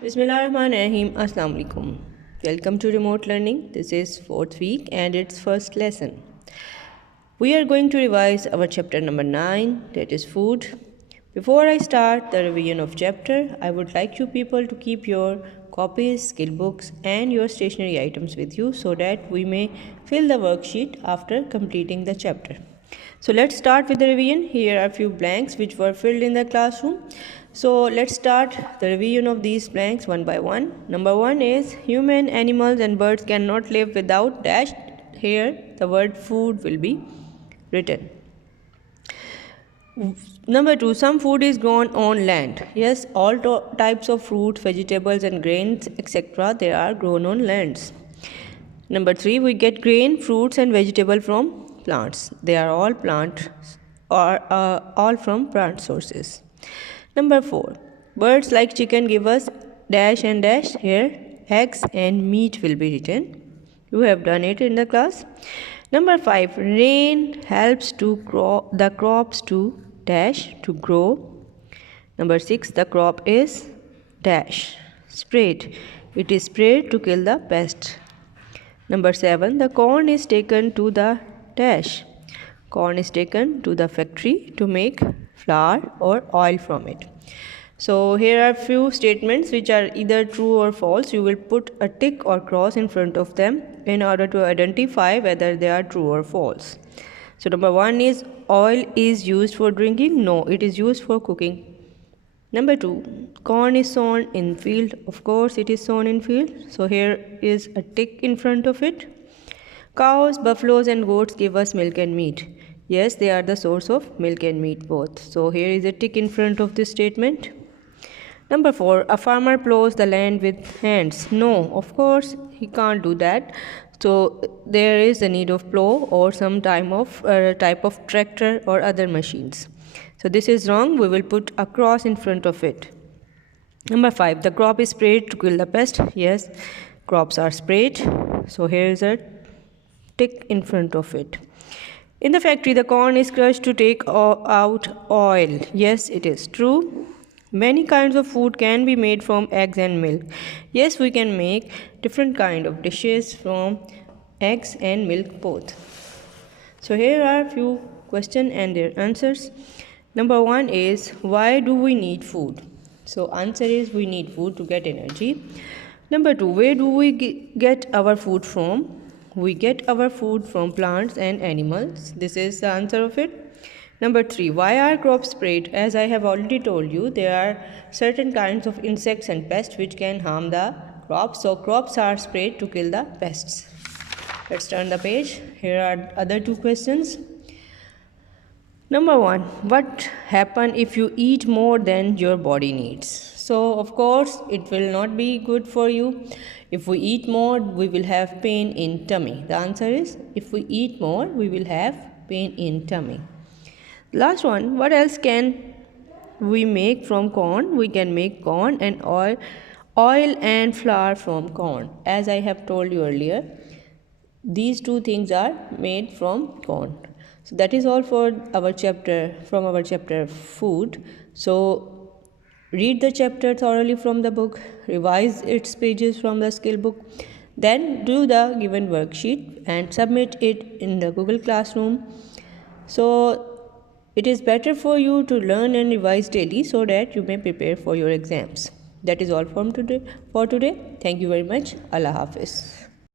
Bismillahirrahmanirrahim. Assalamu alaikum. Welcome to remote learning. This is fourth week and its first lesson. We are going to revise our chapter number 9, that is food. Before I start the revision of chapter, I would like you people to keep your copies, skill books and your stationery items with you so that we may fill the worksheet after completing the chapter. So let's start with the revision. Here are few blanks which were filled in the classroom. So let's start the revision of these blanks one by one. Number 1 is human, animals and birds cannot live without dash. Here the word food will be written. Number 2, some food is grown on land. Yes, all types of fruit, vegetables and grains etc. they are grown on lands. Number 3, we get grain, fruits and vegetable from plants. They are all plants or all from plant sources. Number 4, birds like chicken give us dash and dash. Here eggs and meat will be written. You have done it in the class. Number 5, rain helps to grow the crops to dash to grow. Number 6, the crop is dash sprayed. It is sprayed to kill the pest. Number 7, the corn is taken to the dash. Corn is taken to the factory to make flour or oil from it. So here are few statements which are either true or false. You will put a tick or cross in front of them in order to identify whether they are true or false. So number 1 is oil is used for drinking. No, it is used for cooking. Number 2, corn is sown in field. Of course it is sown in field. So here is a tick in front of it. Cows, buffaloes and goats give us milk and meat. Yes, they are the source of milk and meat both. So here is a tick in front of this statement. Number 4, a farmer plows the land with hands. No, of course he can't do that. So there is a need of plow or some type of tractor or other machines. So this is wrong. We will put a cross in front of it. Number 5, the crop is sprayed to kill the pest. Yes, crops are sprayed. So here is a tick in front of it. In the factory, the corn is crushed to take out oil. Yes, it is true. Many kinds of food can be made from eggs and milk. Yes, we can make different kind of dishes from eggs and milk both. So here are few questions and their answers. Number 1 is, why do we need food? So answer is, we need food to get energy. Number 2, where do we get our food from? We get our food from plants and animals. This is the answer of it. Number 3, why are crops sprayed? As I have already told you, there are certain kinds of insects and pests which can harm the crops. So crops are sprayed to kill the pests. Let's turn the page. Here are other 2 questions. Number 1, what happens if you eat more than your body needs? So of course it will not be good for you. If we eat more, we will have pain in tummy. The answer is, if we eat more, we will have pain in tummy. Last one, what else can we make from corn? We can make corn and oil and flour from corn. As I have told you earlier, these 2 things are made from corn. So that is all for our chapter, from our chapter food. So read the chapter thoroughly from the book, revise its pages from the skill book, then do the given worksheet and submit it in the Google Classroom. So it is better for you to learn and revise daily so that you may prepare for your exams. That is all for today. Thank you very much. Allah Hafiz.